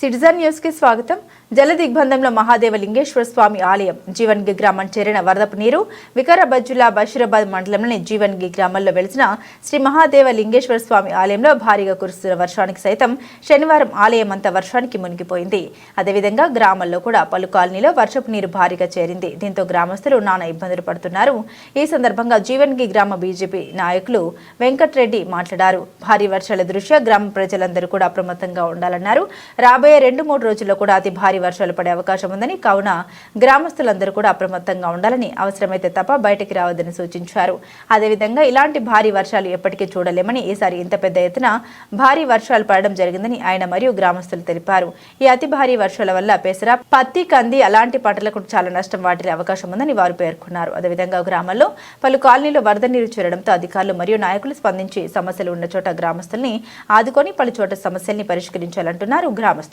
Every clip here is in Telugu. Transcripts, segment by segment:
సిటిజన్ న్యూస్ కి స్వాగతం. జలదిగ్బంధంలో మహాదేవ లింగేశ్వర స్వామి ఆలయం జీవన్గి గ్రామం చేరిన వరదపు నీరు వికారాబాద్ జిల్లా బషీరాబాద్ మండలంలోని జీవన్గి గ్రామంలో వెలిసిన శ్రీ మహాదేవ లింగేశ్వర స్వామి ఆలయంలో భారీగా కురుస్తున్న వర్షానికి సైతం శనివారం ఆలయం అంతా వర్షానికి మునిగిపోయింది. అదేవిధంగా గ్రామంలో కూడా పలు కాలనీలో వర్షపు నీరు భారీగా చేరింది. దీంతో గ్రామస్తులు నానా ఇబ్బందులు పడుతున్నారు. ఈ సందర్భంగా జీవన్గి గ్రామ బీజేపీ నాయకులు వెంకట్రెడ్డి మాట్లాడారు. భారీ వర్షాల దృష్ట్యా గ్రామ ప్రజలందరూ కూడా అప్రమత్తంగా ఉండాలన్నారు. రాబోయే 2-3 రోజుల్లో కూడా అతి భారీ వర్షాలు పడే అవకాశం ఉందని, కావున గ్రామస్తులందరూ కూడా అప్రమత్తంగా ఉండాలని, అవసరమైతే తప్ప బయటికి రావద్దని సూచించారు. అదేవిధంగా ఇలాంటి భారీ వర్షాలు ఎప్పటికీ చూడలేమని, ఈసారి ఇంత పెద్ద ఎత్తున భారీ వర్షాలు పడడం జరిగిందని ఆయన మరియు గ్రామస్తులు తెలిపారు. ఈ అతి భారీ వర్షాల వల్ల పెసర, పత్తి, కంది అలాంటి పంటలకు చాలా నష్టం వాటిల్లే అవకాశం ఉందని వారు పేర్కొన్నారు. అదేవిధంగా గ్రామంలో పలు కాలనీలో వరద నీరు చేరడంతో అధికారులు మరియు నాయకులు స్పందించి సమస్యలు ఉన్న చోట గ్రామస్తుల్ని ఆదుకొని పలు చోట సమస్యల్ని పరిష్కరించాలంటున్నారు గ్రామస్తులు.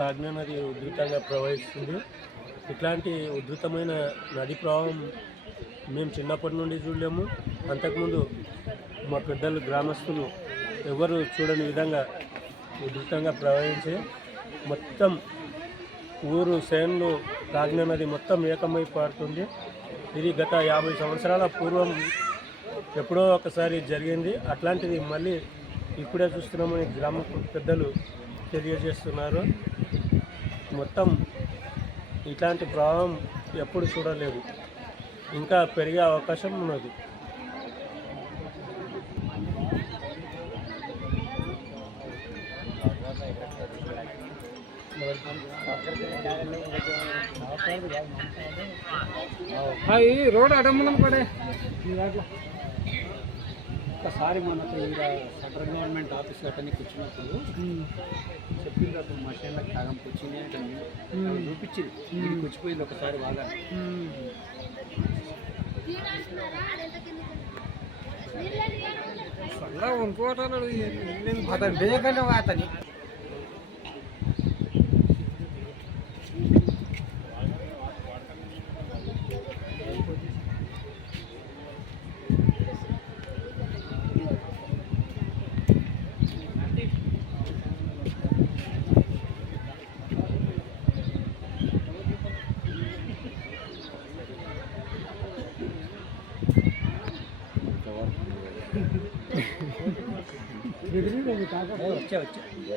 కాగ్నా నది ఉధృతంగా ప్రవహిస్తుంది. ఇట్లాంటి ఉధృతమైన నది ప్రవాహం మేము చిన్నప్పటి నుండి చూడలేము. అంతకుముందు మా పెద్దలు గ్రామస్తులు ఎవరు చూడని విధంగా ఉధృతంగా ప్రవహించి మొత్తం ఊరు సేన్లు కాగ్నా నది మొత్తం ఏకమై పారుతుంది. ఇది గత 50 సంవత్సరాల పూర్వం ఎప్పుడో ఒకసారి జరిగింది. అట్లాంటిది మళ్ళీ ఇప్పుడే చూస్తున్నామని గ్రామ పెద్దలు తెలియజేస్తున్నారు. మొత్తం ఇట్లాంటి ప్రవాహం ఎప్పుడు చూడలేదు, ఇంకా పెరిగే అవకాశం ఉన్నది. రోడ్ అడమ్మడం పడే ఒకసారి మనకు సెంట్రల్ గవర్నమెంట్ ఆఫీస్ అటెండ్కి వచ్చినప్పుడు చెప్పింది, అప్పుడు మషన్లకు సగం వచ్చింది చూపించింది. ఇంటికి వచ్చిపోయింది ఒకసారి బాగా. అలా ఉండిపోతాను అతను బేకంటే అతని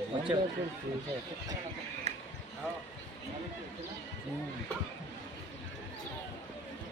వచ్చే